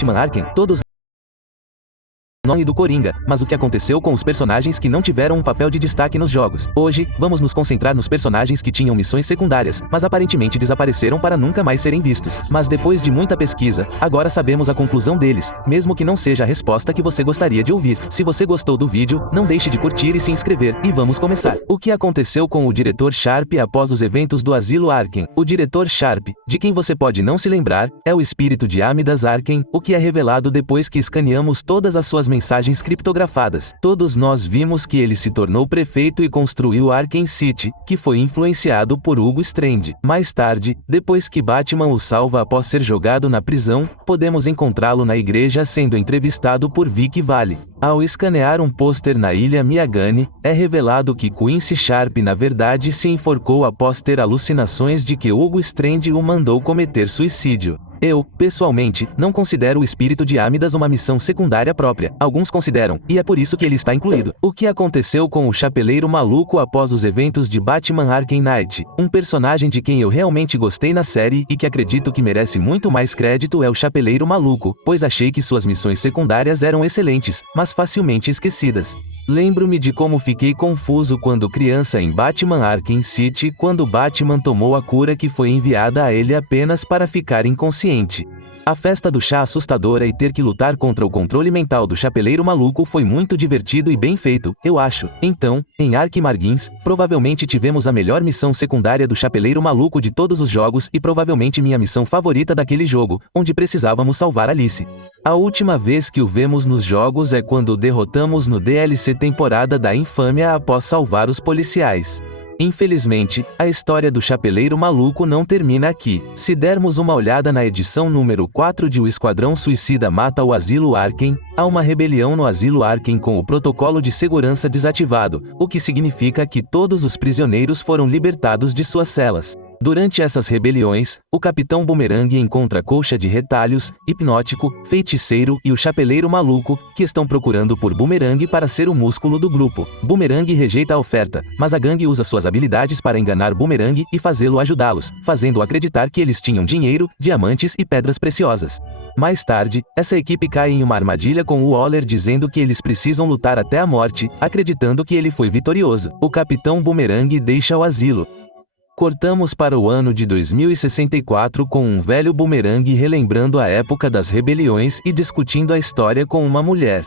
Batman Arkham, todos nome do Coringa, mas o que aconteceu com os personagens que não tiveram um papel de destaque nos jogos? Hoje, vamos nos concentrar nos personagens que tinham missões secundárias, mas aparentemente desapareceram para nunca mais serem vistos. Mas depois de muita pesquisa, agora sabemos a conclusão deles, mesmo que não seja a resposta que você gostaria de ouvir. Se você gostou do vídeo, não deixe de curtir e se inscrever, e vamos começar. O que aconteceu com o diretor Sharp após os eventos do Asilo Arkham? O diretor Sharp, de quem você pode não se lembrar, é o espírito de Amidas Arkham, o que é revelado depois que escaneamos todas as suas mensagens criptografadas. Todos nós vimos que ele se tornou prefeito e construiu Arkham City, que foi influenciado por Hugo Strange. Mais tarde, depois que Batman o salva após ser jogado na prisão, podemos encontrá-lo na igreja sendo entrevistado por Vic Vale. Ao escanear um pôster na ilha Miyagani, é revelado que Quincy Sharp na verdade se enforcou após ter alucinações de que Hugo Strange o mandou cometer suicídio. Eu, pessoalmente, não considero o espírito de Amidas uma missão secundária própria. Alguns consideram, e é por isso que ele está incluído. O que aconteceu com o Chapeleiro Maluco após os eventos de Batman Arkham Knight? Um personagem de quem eu realmente gostei na série e que acredito que merece muito mais crédito é o Chapeleiro Maluco, pois achei que suas missões secundárias eram excelentes, mas facilmente esquecidas. Lembro-me de como fiquei confuso quando criança em Batman Arkham City quando Batman tomou a cura que foi enviada a ele apenas para ficar inconsciente. A festa do chá assustadora e ter que lutar contra o controle mental do Chapeleiro Maluco foi muito divertido e bem feito, eu acho. Então, em Arkham Origins, provavelmente tivemos a melhor missão secundária do Chapeleiro Maluco de todos os jogos e provavelmente minha missão favorita daquele jogo, onde precisávamos salvar Alice. A última vez que o vemos nos jogos é quando o derrotamos no DLC Temporada da Infâmia após salvar os policiais. Infelizmente, a história do Chapeleiro Maluco não termina aqui. Se dermos uma olhada na edição número 4 de O Esquadrão Suicida Mata o Asilo Arkham, há uma rebelião no Asilo Arkham com o protocolo de segurança desativado, o que significa que todos os prisioneiros foram libertados de suas celas. Durante essas rebeliões, o Capitão Boomerang encontra Colcha de Retalhos, Hipnótico, Feiticeiro e o Chapeleiro Maluco, que estão procurando por Boomerang para ser o músculo do grupo. Boomerang rejeita a oferta, mas a gangue usa suas habilidades para enganar Boomerang e fazê-lo ajudá-los, fazendo-o acreditar que eles tinham dinheiro, diamantes e pedras preciosas. Mais tarde, essa equipe cai em uma armadilha com o Waller dizendo que eles precisam lutar até a morte, acreditando que ele foi vitorioso. O Capitão Boomerang deixa o asilo. Cortamos para o ano de 2064 com um velho Boomerang relembrando a época das rebeliões e discutindo a história com uma mulher.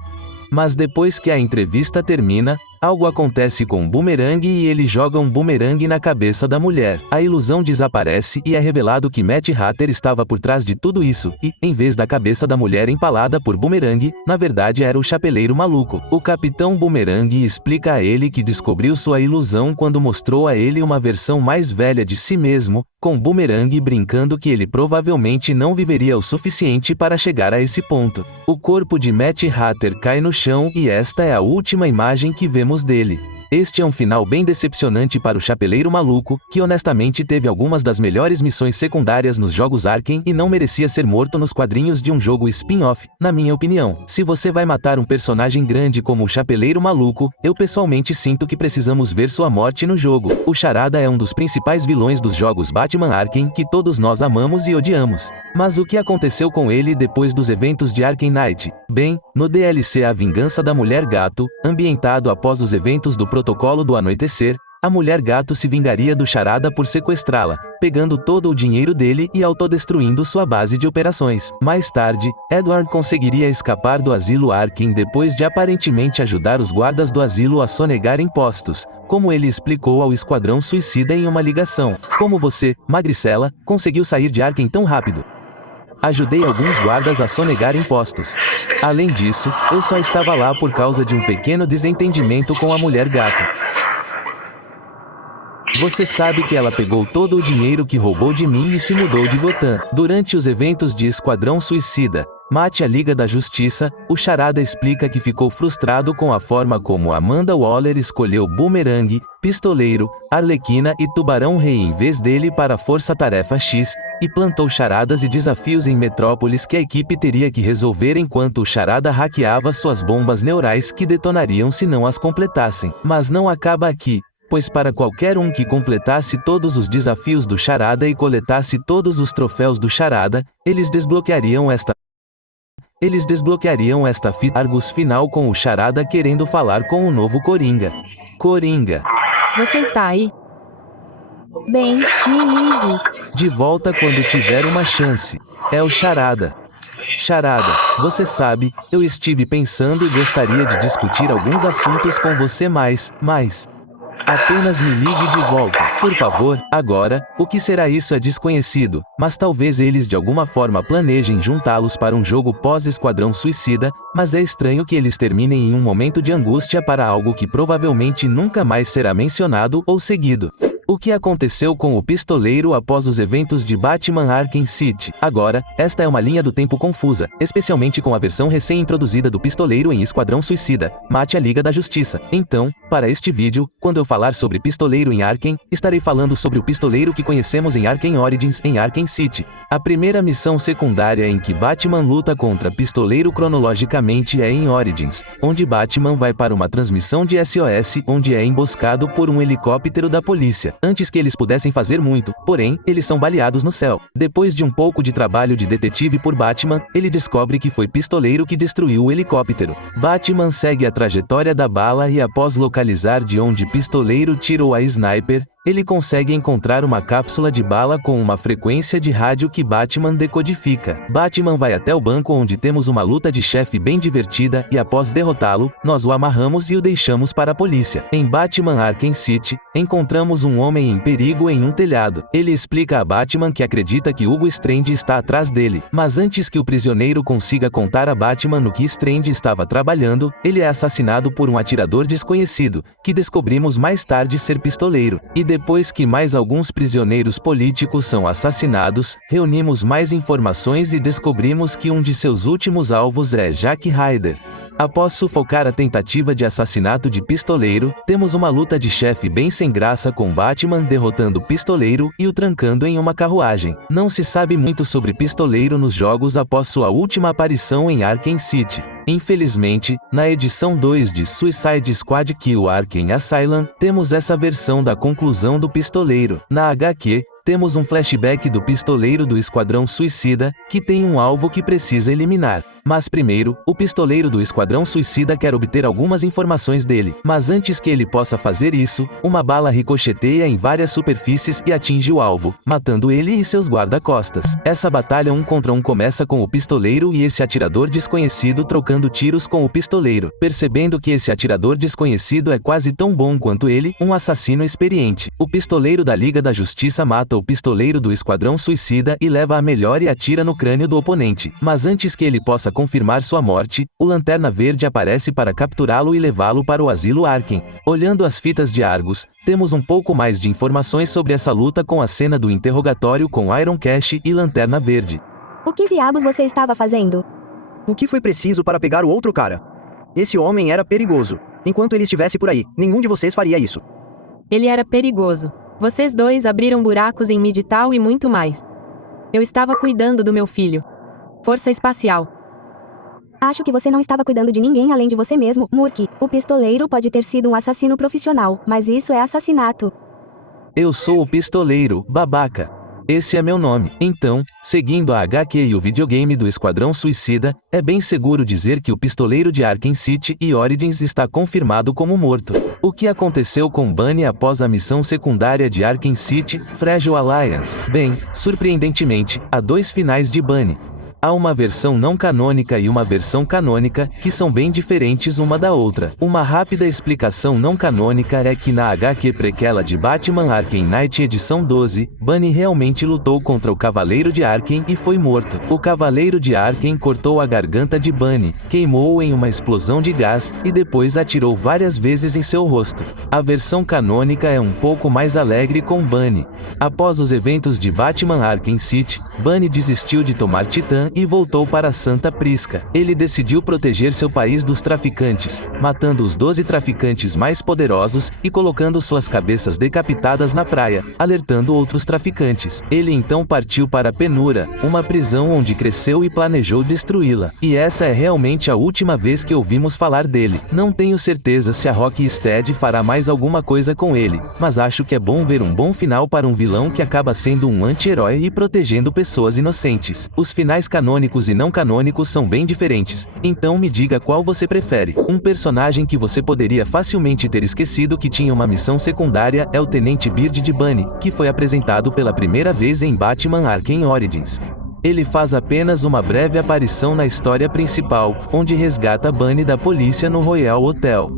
Mas depois que a entrevista termina, algo acontece com o Boomerang e ele joga um boomerang na cabeça da mulher. A ilusão desaparece e é revelado que Matt Hatter estava por trás de tudo isso e, em vez da cabeça da mulher empalada por Boomerang, na verdade era o Chapeleiro Maluco. O Capitão Boomerang explica a ele que descobriu sua ilusão quando mostrou a ele uma versão mais velha de si mesmo, com Boomerang brincando que ele provavelmente não viveria o suficiente para chegar a esse ponto. O corpo de Matt Hatter cai no chão e esta é a última imagem que vemos dele. Este é um final bem decepcionante para o Chapeleiro Maluco, que honestamente teve algumas das melhores missões secundárias nos jogos Arkham e não merecia ser morto nos quadrinhos de um jogo spin-off, na minha opinião. Se você vai matar um personagem grande como o Chapeleiro Maluco, eu pessoalmente sinto que precisamos ver sua morte no jogo. O Charada é um dos principais vilões dos jogos Batman Arkham que todos nós amamos e odiamos. Mas o que aconteceu com ele depois dos eventos de Arkham Knight? Bem, no DLC A Vingança da Mulher Gato, ambientado após os eventos do Protocolo do Anoitecer, a Mulher Gato se vingaria do Charada por sequestrá-la, pegando todo o dinheiro dele e autodestruindo sua base de operações. Mais tarde, Edward conseguiria escapar do Asilo Arkham depois de aparentemente ajudar os guardas do asilo a sonegar impostos, como ele explicou ao Esquadrão Suicida em uma ligação. Como você, Magricela, conseguiu sair de Arkham tão rápido? Ajudei alguns guardas a sonegar impostos. Além disso, eu só estava lá por causa de um pequeno desentendimento com a Mulher Gato. Você sabe que ela pegou todo o dinheiro que roubou de mim e se mudou de Gotham. Durante os eventos de Esquadrão Suicida, Mate a Liga da Justiça, o Charada explica que ficou frustrado com a forma como Amanda Waller escolheu Boomerang, Pistoleiro, Arlequina e Tubarão Rei em vez dele para a Força Tarefa X, e plantou charadas e desafios em Metrópolis que a equipe teria que resolver enquanto o Charada hackeava suas bombas neurais que detonariam se não as completassem. Mas não acaba aqui, pois para qualquer um que completasse todos os desafios do Charada e coletasse todos os troféus do Charada, eles desbloqueariam esta eles desbloqueariam esta fita Argus final com o Charada querendo falar com o novo Coringa. Coringa. Você está aí? Bem, me ligue. De volta quando tiver uma chance. É o Charada. Charada, você sabe, eu estive pensando e gostaria de discutir alguns assuntos com você mais. Apenas me ligue de volta, por favor. Agora, o que será isso é desconhecido, mas talvez eles de alguma forma planejem juntá-los para um jogo pós-Esquadrão Suicida, mas é estranho que eles terminem em um momento de angústia para algo que provavelmente nunca mais será mencionado ou seguido. O que aconteceu com o pistoleiro após os eventos de Batman Arkham City? Agora, esta é uma linha do tempo confusa, especialmente com a versão recém-introduzida do pistoleiro em Esquadrão Suicida, Mate a Liga da Justiça. Então, para este vídeo, quando eu falar sobre pistoleiro em Arkham, estarei falando sobre o pistoleiro que conhecemos em Arkham Origins em Arkham City. A primeira missão secundária em que Batman luta contra pistoleiro cronologicamente é em Origins, onde Batman vai para uma transmissão de SOS onde é emboscado por um helicóptero da polícia. Antes que eles pudessem fazer muito, porém, eles são baleados no céu. Depois de um pouco de trabalho de detetive por Batman, ele descobre que foi pistoleiro que destruiu o helicóptero. Batman segue a trajetória da bala e após localizar de onde pistoleiro tirou a sniper, ele consegue encontrar uma cápsula de bala com uma frequência de rádio que Batman decodifica. Batman vai até o banco onde temos uma luta de chefe bem divertida e após derrotá-lo, nós o amarramos e o deixamos para a polícia. Em Batman Arkham City, encontramos um homem em perigo em um telhado. Ele explica a Batman que acredita que Hugo Strange está atrás dele, mas antes que o prisioneiro consiga contar a Batman no que Strange estava trabalhando, ele é assassinado por um atirador desconhecido, que descobrimos mais tarde ser pistoleiro. E depois que mais alguns prisioneiros políticos são assassinados, reunimos mais informações e descobrimos que um de seus últimos alvos é Jack Ryder. Após sufocar a tentativa de assassinato de pistoleiro, temos uma luta de chefe bem sem graça com Batman derrotando o pistoleiro e o trancando em uma carruagem. Não se sabe muito sobre pistoleiro nos jogos após sua última aparição em Arkham City. Infelizmente, na edição 2 de Suicide Squad Kill Arkham Asylum, temos essa versão da conclusão do pistoleiro. Na HQ, temos um flashback do pistoleiro do Esquadrão Suicida, que tem um alvo que precisa eliminar. Mas primeiro, o pistoleiro do Esquadrão Suicida quer obter algumas informações dele. Mas antes que ele possa fazer isso, uma bala ricocheteia em várias superfícies e atinge o alvo, matando ele e seus guarda-costas. Essa batalha 1 contra 1 começa com o pistoleiro e esse atirador desconhecido trocando tiros com o pistoleiro. Percebendo que esse atirador desconhecido é quase tão bom quanto ele, um assassino experiente. O pistoleiro da Liga da Justiça mata o pistoleiro do Esquadrão Suicida e leva a melhor e atira no crânio do oponente. Mas antes que ele possa confirmar sua morte, o Lanterna Verde aparece para capturá-lo e levá-lo para o asilo Arkham. Olhando as fitas de Argus, temos um pouco mais de informações sobre essa luta com a cena do interrogatório com Iron Cash e Lanterna Verde. O que diabos você estava fazendo? O que foi preciso para pegar o outro cara? Esse homem era perigoso. Enquanto ele estivesse por aí, nenhum de vocês faria isso. Ele era perigoso. Vocês dois abriram buracos em Midtown e muito mais. Eu estava cuidando do meu filho. Força espacial. Acho que você não estava cuidando de ninguém além de você mesmo, Murky. O pistoleiro pode ter sido um assassino profissional, mas isso é assassinato. Eu sou o pistoleiro, babaca. Esse é meu nome. Então, seguindo a HQ e o videogame do Esquadrão Suicida, é bem seguro dizer que o pistoleiro de Arkham City e Origins está confirmado como morto. O que aconteceu com Bunny após a missão secundária de Arkham City, Fragile Alliance? Bem, surpreendentemente, há 2 finais de Bunny. Há uma versão não canônica e uma versão canônica, que são bem diferentes uma da outra. Uma rápida explicação não canônica é que na HQ prequela de Batman Arkham Knight edição 12, Bunny realmente lutou contra o Cavaleiro de Arkham e foi morto. O Cavaleiro de Arkham cortou a garganta de Bunny, queimou-o em uma explosão de gás, e depois atirou várias vezes em seu rosto. A versão canônica é um pouco mais alegre com Bunny. Após os eventos de Batman Arkham City, Bunny desistiu de tomar Titã e voltou para Santa Prisca. Ele decidiu proteger seu país dos traficantes, matando os 12 traficantes mais poderosos e colocando suas cabeças decapitadas na praia, alertando outros traficantes. Ele então partiu para Penura, uma prisão onde cresceu e planejou destruí-la. E essa é realmente a última vez que ouvimos falar dele. Não tenho certeza se a Rocksteady fará mais alguma coisa com ele, mas acho que é bom ver um bom final para um vilão que acaba sendo um anti-herói e protegendo pessoas inocentes. Os finais canônicos canônicos e não canônicos são bem diferentes, então me diga qual você prefere. Um personagem que você poderia facilmente ter esquecido que tinha uma missão secundária é o Tenente Beard de Bunny, que foi apresentado pela primeira vez em Batman Arkham Origins. Ele faz apenas uma breve aparição na história principal, onde resgata Bunny da polícia no Royal Hotel.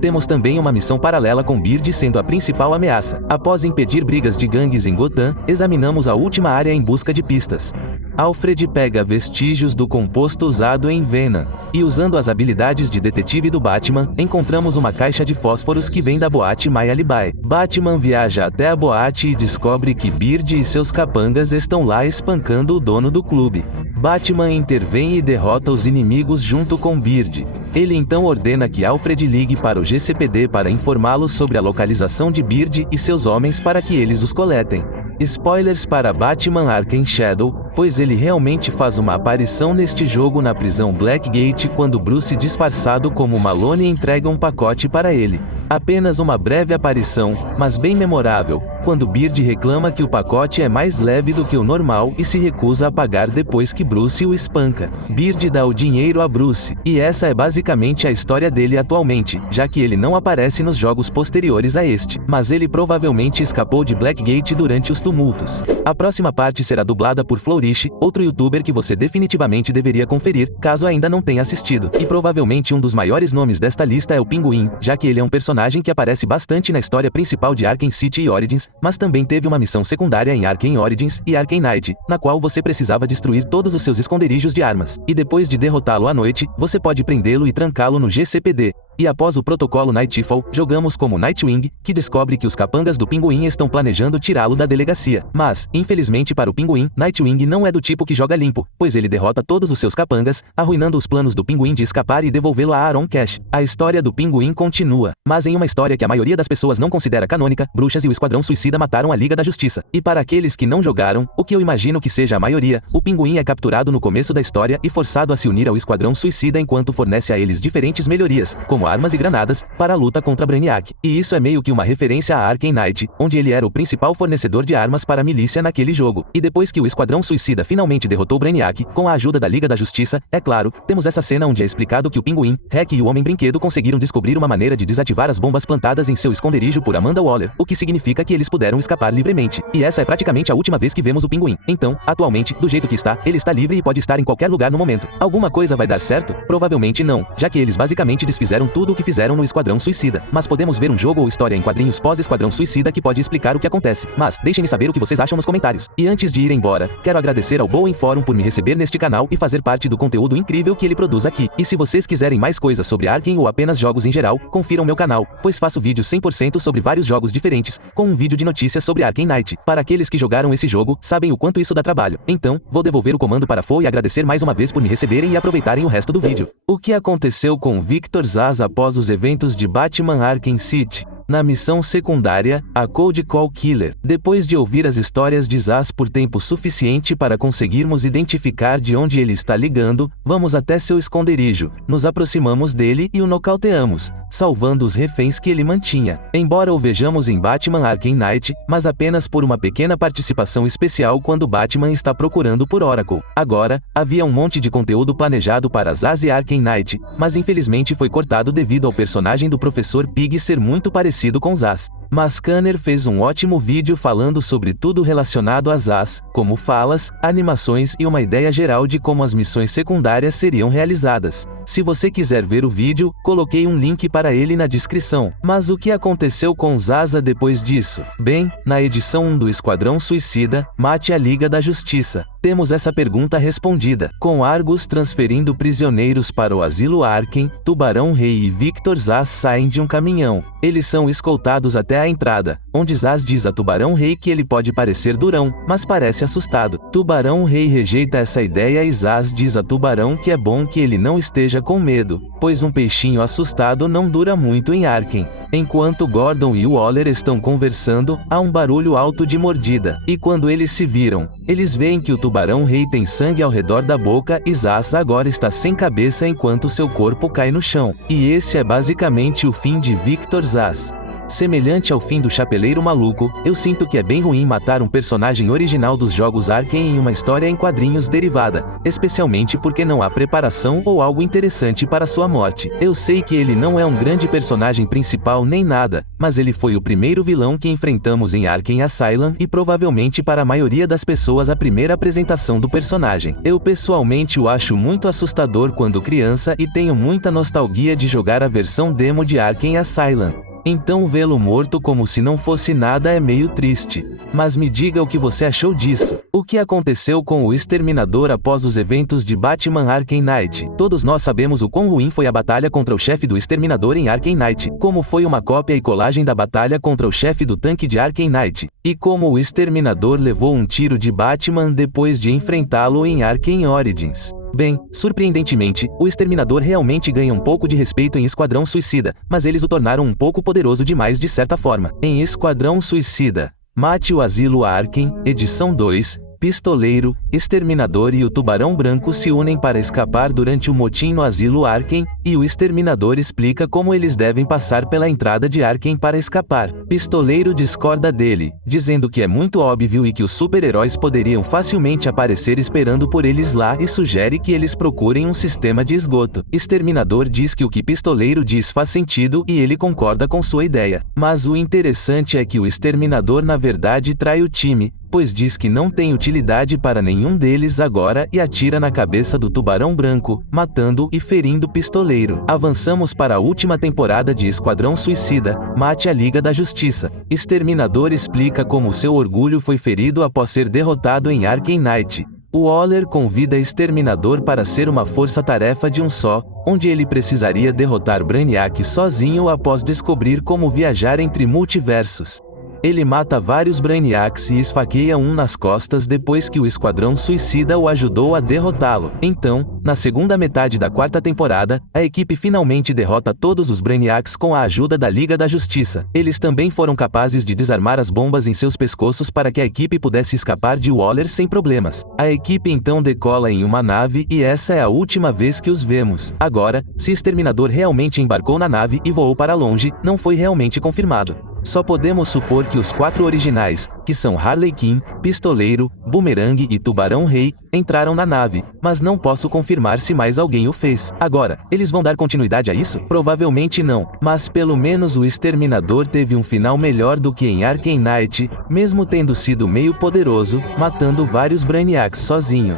Temos também uma missão paralela com Beard sendo a principal ameaça. Após impedir brigas de gangues em Gotham, examinamos a última área em busca de pistas. Alfred pega vestígios do composto usado em Venom, e usando as habilidades de detetive do Batman, encontramos uma caixa de fósforos que vem da boate My Alibi. Batman viaja até a boate e descobre que Beard e seus capangas estão lá espancando o dono do clube. Batman intervém e derrota os inimigos junto com Beard. Ele então ordena que Alfred ligue para o GCPD para informá-los sobre a localização de Beard e seus homens para que eles os coletem. Spoilers para Batman Arkham Shadow, pois ele realmente faz uma aparição neste jogo na prisão Blackgate quando Bruce disfarçado como Malone entrega um pacote para ele. Apenas uma breve aparição, mas bem memorável, quando Beard reclama que o pacote é mais leve do que o normal e se recusa a pagar depois que Bruce o espanca. Beard dá o dinheiro a Bruce, e essa é basicamente a história dele atualmente, já que ele não aparece nos jogos posteriores a este, mas ele provavelmente escapou de Blackgate durante os tumultos. A próxima parte será dublada por Flourish, outro youtuber que você definitivamente deveria conferir, caso ainda não tenha assistido. E provavelmente um dos maiores nomes desta lista é o Pinguim, já que ele é um personagem que aparece bastante na história principal de Arkham City e Origins, mas também teve uma missão secundária em Arkham Origins e Arkham Knight, na qual você precisava destruir todos os seus esconderijos de armas. E depois de derrotá-lo à noite, você pode prendê-lo e trancá-lo no GCPD. E após o protocolo Nightfall, jogamos como Nightwing, que descobre que os capangas do Pinguim estão planejando tirá-lo da delegacia. Mas, infelizmente para o Pinguim, Nightwing não é do tipo que joga limpo, pois ele derrota todos os seus capangas, arruinando os planos do Pinguim de escapar e devolvê-lo a Aaron Cash. A história do Pinguim continua, mas em uma história que a maioria das pessoas não considera canônica, Bruxas e o Esquadrão Suicida mataram a Liga da Justiça. E para aqueles que não jogaram, o que eu imagino que seja a maioria, o Pinguim é capturado no começo da história e forçado a se unir ao Esquadrão Suicida enquanto fornece a eles diferentes melhorias, como armas e granadas, para a luta contra Brainiac. E isso é meio que uma referência a Arkham Knight, onde ele era o principal fornecedor de armas para a milícia naquele jogo. E depois que o Esquadrão Suicida finalmente derrotou Brainiac, com a ajuda da Liga da Justiça, é claro, temos essa cena onde é explicado que o Pinguim, Hack e o Homem-Brinquedo conseguiram descobrir uma maneira de desativar as bombas plantadas em seu esconderijo por Amanda Waller, o que significa que eles puderam escapar livremente. E essa é praticamente a última vez que vemos o Pinguim. Então, atualmente, do jeito que está, ele está livre e pode estar em qualquer lugar no momento. Alguma coisa vai dar certo? Provavelmente não, já que eles basicamente desfizeram tudo o que fizeram no Esquadrão Suicida. Mas podemos ver um jogo ou história em quadrinhos pós-Esquadrão Suicida que pode explicar o que acontece. Mas, deixem-me saber o que vocês acham nos comentários. E antes de ir embora, quero agradecer ao Bowen Forum por me receber neste canal e fazer parte do conteúdo incrível que ele produz aqui. E se vocês quiserem mais coisas sobre Arkham ou apenas jogos em geral, confiram meu canal, pois faço vídeos 100% sobre vários jogos diferentes, com um vídeo de notícias sobre Arkham Knight. Para aqueles que jogaram esse jogo, sabem o quanto isso dá trabalho. Então, vou devolver o comando para Fo e agradecer mais uma vez por me receberem e aproveitarem o resto do vídeo. O que aconteceu com Victor Zsasz após os eventos de Batman Arkham City? Na missão secundária, a Cold Call Killer. Depois de ouvir as histórias de Zsasz por tempo suficiente para conseguirmos identificar de onde ele está ligando, vamos até seu esconderijo, nos aproximamos dele e o nocauteamos, salvando os reféns que ele mantinha. Embora o vejamos em Batman Arkham Knight, mas apenas por uma pequena participação especial quando Batman está procurando por Oracle. Agora, havia um monte de conteúdo planejado para Zsasz e Arkham Knight, mas infelizmente foi cortado devido ao personagem do Professor Pig ser muito parecido com Zsasz. Mas Kanner fez um ótimo vídeo falando sobre tudo relacionado a Zsasz, como falas, animações e uma ideia geral de como as missões secundárias seriam realizadas. Se você quiser ver o vídeo, coloquei um link para ele na descrição. Mas o que aconteceu com Zaza depois disso? Bem, na edição 1 do Esquadrão Suicida, Mate a Liga da Justiça, temos essa pergunta respondida. Com Argus transferindo prisioneiros para o Asilo Arkham, Tubarão Rei e Victor Zsasz saem de um caminhão. Eles são escoltados até a entrada, onde Zsasz diz a Tubarão Rei que ele pode parecer durão, mas parece assustado. Tubarão Rei rejeita essa ideia e Zsasz diz a Tubarão que é bom que ele não esteja com medo, pois um peixinho assustado não dura muito em Arkham. Enquanto Gordon e Waller estão conversando, há um barulho alto de mordida, e quando eles se viram, eles veem que o Tubarão Rei tem sangue ao redor da boca e Zsasz agora está sem cabeça enquanto seu corpo cai no chão. E esse é basicamente o fim de Victor Zsasz. Semelhante ao fim do Chapeleiro Maluco, eu sinto que é bem ruim matar um personagem original dos jogos Arkham em uma história em quadrinhos derivada, especialmente porque não há preparação ou algo interessante para sua morte. Eu sei que ele não é um grande personagem principal nem nada, mas ele foi o primeiro vilão que enfrentamos em Arkham Asylum e provavelmente para a maioria das pessoas a primeira apresentação do personagem. Eu pessoalmente o acho muito assustador quando criança e tenho muita nostalgia de jogar a versão demo de Arkham Asylum. Então vê-lo morto como se não fosse nada é meio triste. Mas me diga o que você achou disso. O que aconteceu com o Exterminador após os eventos de Batman Arkham Knight? Todos nós sabemos o quão ruim foi a batalha contra o chefe do Exterminador em Arkham Knight, como foi uma cópia e colagem da batalha contra o chefe do tanque de Arkham Knight, e como o Exterminador levou um tiro de Batman depois de enfrentá-lo em Arkham Origins. Bem, surpreendentemente, o Exterminador realmente ganha um pouco de respeito em Esquadrão Suicida, mas eles o tornaram um pouco poderoso demais de certa forma. Em Esquadrão Suicida, Mate o Asilo Arkham, edição 2, Pistoleiro, Exterminador e o Tubarão Branco se unem para escapar durante o motim no Asilo Arkham, e o Exterminador explica como eles devem passar pela entrada de Arkham para escapar. Pistoleiro discorda dele, dizendo que é muito óbvio e que os super-heróis poderiam facilmente aparecer esperando por eles lá e sugere que eles procurem um sistema de esgoto. Exterminador diz que o que Pistoleiro diz faz sentido e ele concorda com sua ideia. Mas o interessante é que o Exterminador na verdade trai o time, pois diz que não tem utilidade para nenhum deles agora e atira na cabeça do Tubarão Branco, matando e ferindo Pistoleiro. Avançamos para a última temporada de Esquadrão Suicida, Mate a Liga da Justiça. Exterminador explica como seu orgulho foi ferido após ser derrotado em Arkham Knight. O Waller convida Exterminador para ser uma força-tarefa de um só, onde ele precisaria derrotar Brainiac sozinho após descobrir como viajar entre multiversos. Ele mata vários Brainiacs e esfaqueia um nas costas depois que o Esquadrão Suicida o ajudou a derrotá-lo. Então, na segunda metade da quarta temporada, a equipe finalmente derrota todos os Brainiacs com a ajuda da Liga da Justiça. Eles também foram capazes de desarmar as bombas em seus pescoços para que a equipe pudesse escapar de Waller sem problemas. A equipe então decola em uma nave e essa é a última vez que os vemos. Agora, se Exterminador realmente embarcou na nave e voou para longe, não foi realmente confirmado. Só podemos supor que os 4 originais, que são Harley Quinn, Pistoleiro, Boomerang e Tubarão Rei, entraram na nave, mas não posso confirmar se mais alguém o fez. Agora, eles vão dar continuidade a isso? Provavelmente não, mas pelo menos o Exterminador teve um final melhor do que em Arkham Knight, mesmo tendo sido meio poderoso, matando vários Brainiacs sozinho.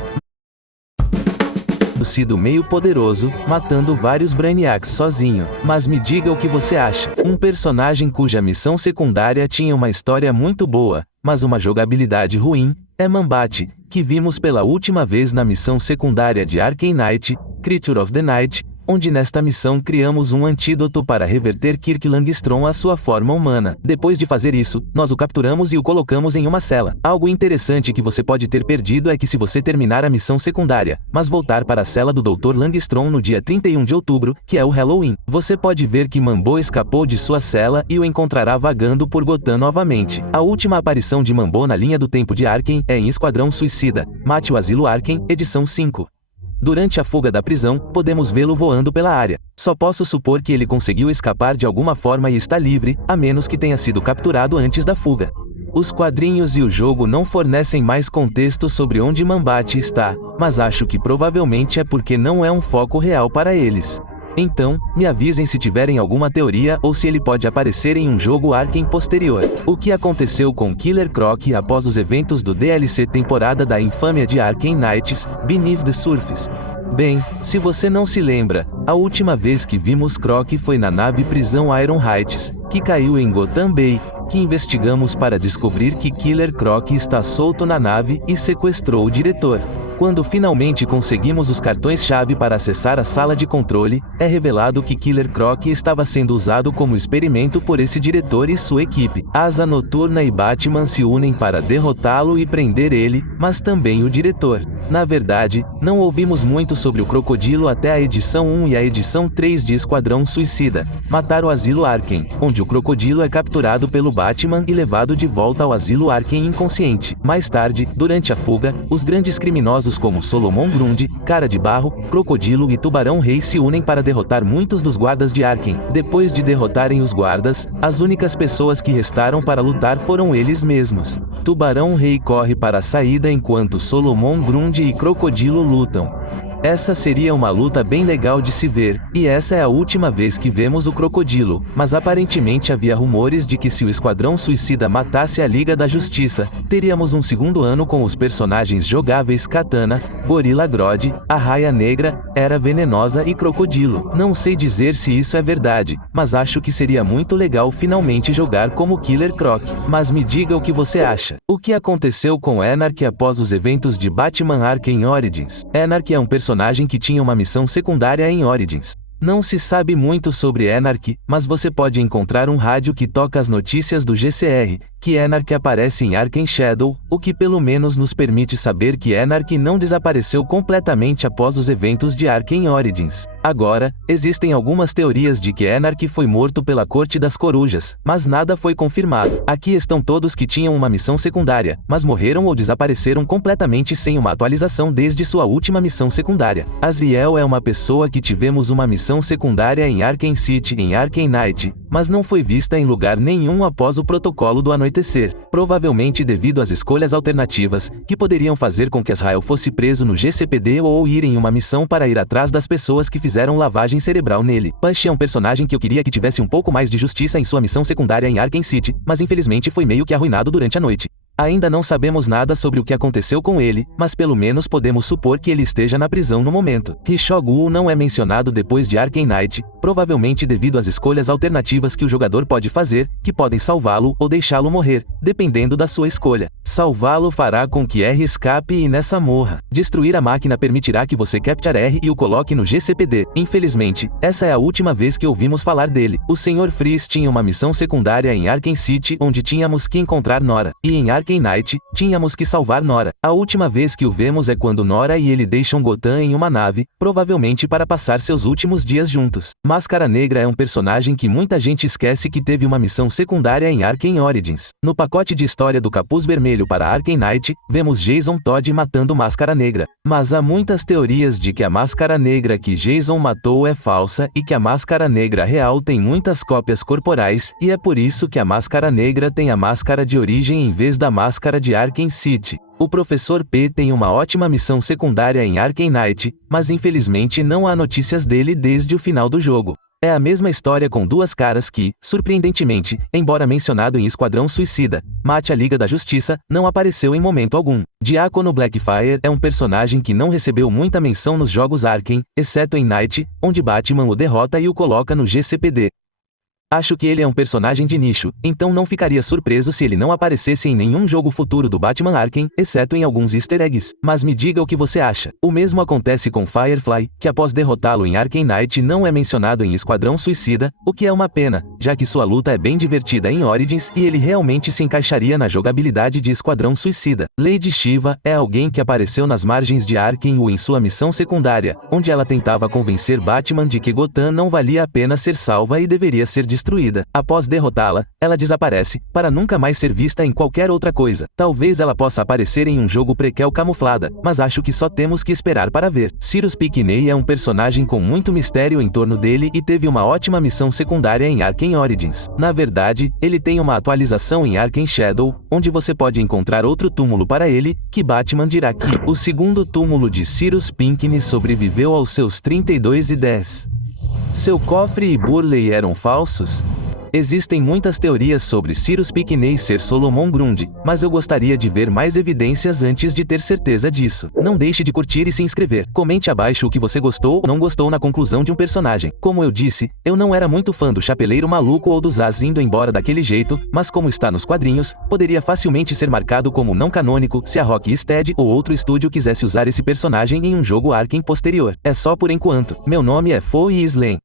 Mas me diga o que você acha. Um personagem cuja missão secundária tinha uma história muito boa, mas uma jogabilidade ruim, é Man-Bat, que vimos pela última vez na missão secundária de Arkham Knight, Creature of the Night, onde nesta missão criamos um antídoto para reverter Kirk Langstrom à sua forma humana. Depois de fazer isso, nós o capturamos e o colocamos em uma cela. Algo interessante que você pode ter perdido é que se você terminar a missão secundária, mas voltar para a cela do Dr. Langstrom no dia 31 de outubro, que é o Halloween, você pode ver que Mambo escapou de sua cela e o encontrará vagando por Gotham novamente. A última aparição de Mambo na linha do tempo de Arkham é em Esquadrão Suicida, Mate o Asilo Arkham, edição 5. Durante a fuga da prisão, podemos vê-lo voando pela área. Só posso supor que ele conseguiu escapar de alguma forma e está livre, a menos que tenha sido capturado antes da fuga. Os quadrinhos e o jogo não fornecem mais contexto sobre onde Man-Bat está, mas acho que provavelmente é porque não é um foco real para eles. Então, me avisem se tiverem alguma teoria ou se ele pode aparecer em um jogo Arkham posterior. O que aconteceu com Killer Croc após os eventos do DLC temporada da infâmia de Arkham Knights, Beneath the Surface? Bem, se você não se lembra, a última vez que vimos Croc foi na nave prisão Iron Heights, que caiu em Gotham Bay, que investigamos para descobrir que Killer Croc está solto na nave e sequestrou o diretor. Quando finalmente conseguimos os cartões-chave para acessar a sala de controle, é revelado que Killer Croc estava sendo usado como experimento por esse diretor e sua equipe. Asa Noturna e Batman se unem para derrotá-lo e prender ele, mas também o diretor. Na verdade, não ouvimos muito sobre o Crocodilo até a edição 1 e a edição 3 de Esquadrão Suicida, Matar o Asilo Arkham, onde o Crocodilo é capturado pelo Batman e levado de volta ao Asilo Arkham inconsciente. Mais tarde, durante a fuga, os grandes criminosos poderosos como Solomon Grundy, Cara de Barro, Crocodilo e Tubarão Rei se unem para derrotar muitos dos guardas de Arken. Depois de derrotarem os guardas, as únicas pessoas que restaram para lutar foram eles mesmos. Tubarão Rei corre para a saída enquanto Solomon Grundy e Crocodilo lutam. Essa seria uma luta bem legal de se ver, e essa é a última vez que vemos o Crocodilo, mas aparentemente havia rumores de que se o Esquadrão Suicida matasse a Liga da Justiça, teríamos um segundo ano com os personagens jogáveis Katana, Gorilla Grodd, Arraia Negra, Era Venenosa e Crocodilo. Não sei dizer se isso é verdade, mas acho que seria muito legal finalmente jogar como Killer Croc. Mas me diga o que você acha. O que aconteceu com Anarchy após os eventos de Batman Arkham Origins? Anarchy é um personagem que tinha uma missão secundária em Origins. Não se sabe muito sobre Anarchy, mas você pode encontrar um rádio que toca as notícias do GCR, que Anarchy aparece em Arkham Shadow, o que pelo menos nos permite saber que Anarchy não desapareceu completamente após os eventos de Arkham Origins. Agora, existem algumas teorias de que Anarchy foi morto pela Corte das Corujas, mas nada foi confirmado. Aqui estão todos que tinham uma missão secundária, mas morreram ou desapareceram completamente sem uma atualização desde sua última missão secundária. Azriel é uma pessoa que tivemos uma missão secundária em Arkham City em Arkham Knight, mas não foi vista em lugar nenhum após o protocolo do anoitecer, provavelmente devido às escolhas alternativas, que poderiam fazer com que Azrael fosse preso no GCPD ou ir em uma missão para ir atrás das pessoas que fizeram lavagem cerebral nele. Push é um personagem que eu queria que tivesse um pouco mais de justiça em sua missão secundária em Arkham City, mas infelizmente foi meio que arruinado durante a noite. Ainda não sabemos nada sobre o que aconteceu com ele, mas pelo menos podemos supor que ele esteja na prisão no momento. Rishogu não é mencionado depois de Arkham Knight, provavelmente devido às escolhas alternativas que o jogador pode fazer, que podem salvá-lo ou deixá-lo morrer, dependendo da sua escolha. Salvá-lo fará com que R escape e nessa morra. Destruir a máquina permitirá que você capture R e o coloque no GCPD. Infelizmente, essa é a última vez que ouvimos falar dele. O Sr. Freeze tinha uma missão secundária em Arkham City onde tínhamos que encontrar Nora, e em Arkham Knight, tínhamos que salvar Nora. A última vez que o vemos é quando Nora e ele deixam Gotham em uma nave, provavelmente para passar seus últimos dias juntos. Máscara Negra é um personagem que muita gente esquece que teve uma missão secundária em Arkham Origins. No pacote de história do Capuz Vermelho para Arkham Knight, vemos Jason Todd matando Máscara Negra. Mas há muitas teorias de que a Máscara Negra que Jason matou é falsa e que a Máscara Negra real tem muitas cópias corporais, e é por isso que a Máscara Negra tem a máscara de origem em vez da máscara de Arkham City. O Professor P tem uma ótima missão secundária em Arkham Knight, mas infelizmente não há notícias dele desde o final do jogo. É a mesma história com Duas Caras que, surpreendentemente, embora mencionado em Esquadrão Suicida, Mate a Liga da Justiça, não apareceu em momento algum. Diácono Blackfire é um personagem que não recebeu muita menção nos jogos Arkham, exceto em Knight, onde Batman o derrota e o coloca no GCPD. Acho que ele é um personagem de nicho, então não ficaria surpreso se ele não aparecesse em nenhum jogo futuro do Batman Arkham, exceto em alguns easter eggs. Mas me diga o que você acha. O mesmo acontece com Firefly, que após derrotá-lo em Arkham Knight não é mencionado em Esquadrão Suicida, o que é uma pena, já que sua luta é bem divertida em Origins e ele realmente se encaixaria na jogabilidade de Esquadrão Suicida. Lady Shiva é alguém que apareceu nas margens de Arkham ou em sua missão secundária, onde ela tentava convencer Batman de que Gotham não valia a pena ser salva e deveria ser destruída. Após derrotá-la, ela desaparece, para nunca mais ser vista em qualquer outra coisa. Talvez ela possa aparecer em um jogo prequel camuflada, mas acho que só temos que esperar para ver. Sirius Pickney é um personagem com muito mistério em torno dele e teve uma ótima missão secundária em Arkham Origins. Na verdade, ele tem uma atualização em Arkham Shadow, onde você pode encontrar outro túmulo para ele, que Batman dirá que o segundo túmulo de Sirius Pickney sobreviveu aos seus 32 e 10. Seu cofre e Burley eram falsos? Existem muitas teorias sobre Sirius Pickney ser Solomon Grundy, mas eu gostaria de ver mais evidências antes de ter certeza disso. Não deixe de curtir e se inscrever. Comente abaixo o que você gostou ou não gostou na conclusão de um personagem. Como eu disse, eu não era muito fã do Chapeleiro Maluco ou do Zaz indo embora daquele jeito, mas como está nos quadrinhos, poderia facilmente ser marcado como não canônico se a Rocksteady ou outro estúdio quisesse usar esse personagem em um jogo Arkham posterior. É só por enquanto. Meu nome é Foe Slen.